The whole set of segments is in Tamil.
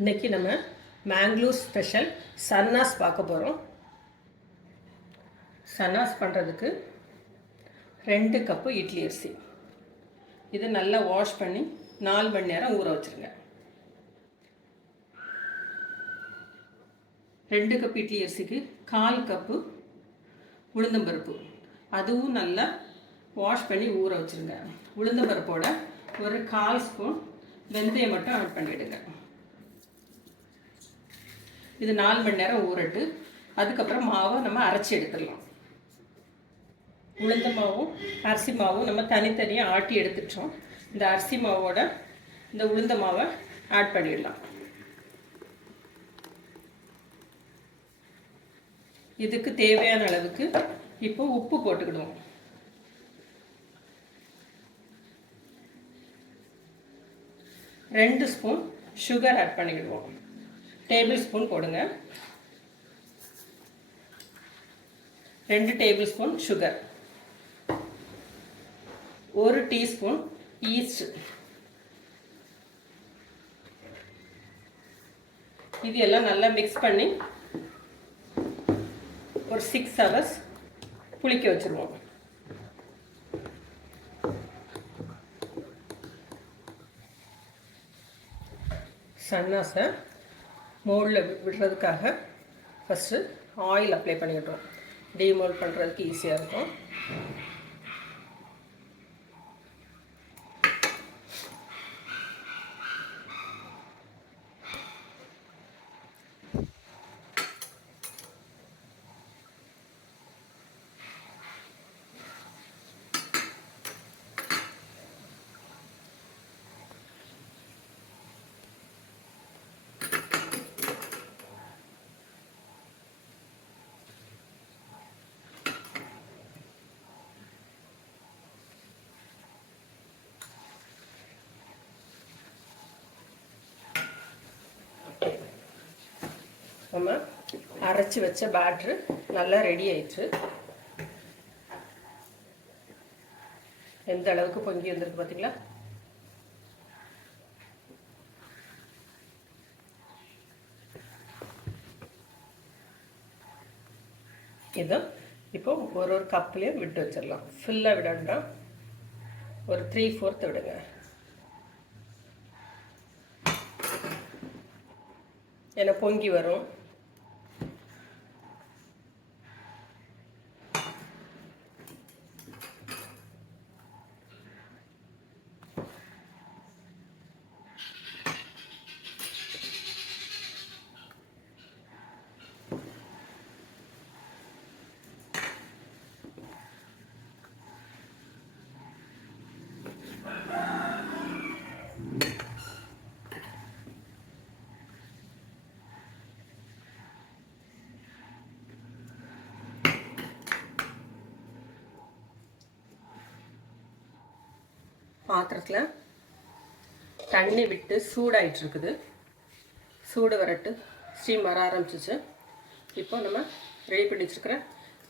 இன்றைக்கி நம்ம மேங்களூர் ஸ்பெஷல் சன்னாஸ் பார்க்க போகிறோம். சன்னாஸ் பண்ணுறதுக்கு 2 கப்பு இட்லி அரிசி. இதை நல்லா வாஷ் பண்ணி 4 மணி நேரம் ஊற வச்சுருங்க. 2 கப்பு இட்லி அரிசிக்கு 1/4 கப்பு உளுந்தம்பருப்பு, அதுவும் நல்லா வாஷ் பண்ணி ஊற வச்சுருங்க. உளுந்தம்பருப்போட ஒரு 1/4 ஸ்பூன் வெந்தயம் மட்டும் ஆட் பண்ணிவிடுங்க. இது 4 மணி நேரம் ஊறட்டு. அதுக்கப்புறம் மாவை நம்ம அரைச்சி எடுத்துடலாம். உளுந்த மாவும் அரிசி மாவும் நம்ம தனித்தனியாக ஆட்டி எடுத்துட்டோம். இந்த அரிசி மாவோட இந்த உளுந்த மாவை ஆட் பண்ணிடலாம். இதுக்கு தேவையான அளவுக்கு இப்போ உப்பு போட்டுக்கிடுவோம். ரெண்டு ஸ்பூன் சுகர் ஆட் பண்ணிக்கிடுவோம். டேபிள் ஸ்பூன் போடுங்க. 2 table spoon sugar, 1 teaspoon yeast. இது எல்லாம் நல்லா மிக்ஸ் பண்ணி ஒரு 6 ஹவர்ஸ் புளிக்க வச்சுருவோம். சன்னாஸை மோல்டில் விடுறதுக்காக ஃபஸ்ட்டு ஆயில் அப்ளை பண்ணிக்கிட்டோம். டீமோல்ட் பண்ணுறதுக்கு ஈஸியாக இருக்கும். நம்ம அரைச்சி வச்ச பேட்ரு நல்லா ரெடி ஆயிடுச்சு. எந்த அளவுக்கு பொங்கி வந்திருக்கு பார்த்தீங்களா? இதை இப்போ ஒரு கப்லேயும் விட்டு வச்சிடலாம். ஃபுல்லாக விட வேண்டாம், ஒரு 3/4 விடுங்க. ஏன்னா பொங்கி வரும். பாத்திரத்தில் தண்ணி விட்டு சூடாயிட்டு இருக்குது. சூடு வரட்டு, ஸ்டீம் வர ஆரம்பிச்சிச்சு. இப்போ நம்ம ரெடி பண்ணி வச்சுருக்கிற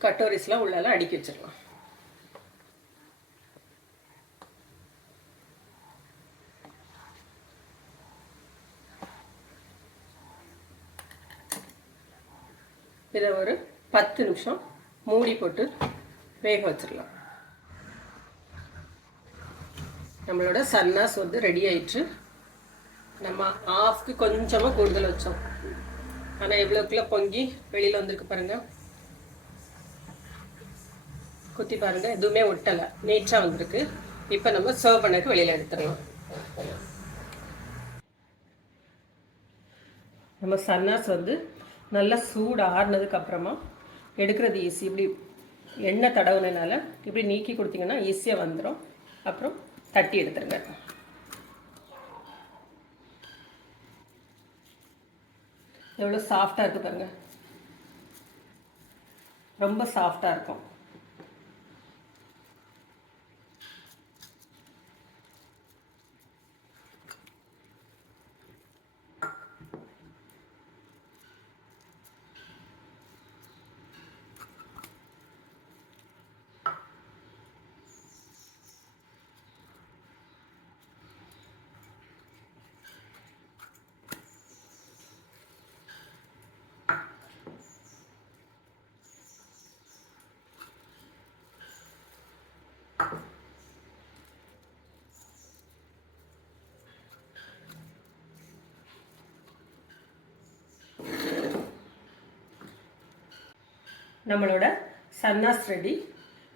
கட்டோரிஸ்லாம் உள்ளெல்லாம் அடுக்கி வச்சிடலாம். இதை ஒரு 10 நிமிஷம் மூடி போட்டு வேக வச்சிடலாம். நம்மளோட சன்னாஸ் வந்து ரெடி ஆயிடுச்சு. நம்ம ஆஃப்க்கு கொஞ்சமாக கூடுதல் வச்சோம். ஆனால் எவ்வளோக்குள்ள பொங்கி வெளியில் வந்திருக்கு பாருங்கள். குத்தி பாருங்கள், எதுவுமே ஒட்டலை, நீட்டாக வந்திருக்கு. இப்போ நம்ம சர்வ் பண்ணக்கு வெளியில் எடுத்துடலாம். நம்ம சன்னாஸ் வந்து நல்லா சூடு ஆறுனதுக்கு அப்புறமா எடுக்கிறது ஈஸி. இப்படி எண்ணெய் தடவுனால இப்படி நீக்கி கொடுத்தீங்கன்னா ஈஸியாக வந்துடும். அப்புறம் தட்டி எடுத்துருங்க. எவ்வளோ சாஃப்டாக இருக்குது பாருங்கள், ரொம்ப சாஃப்டாக இருக்கும். நம்மளோட சன்னாஸ் ரெடி.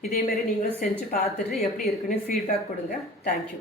இதேமாரி நீங்களும் செஞ்சு பார்த்துட்டு எப்படி இருக்குன்னு ஃபீட்பேக் கொடுங்க. தேங்க்யூ.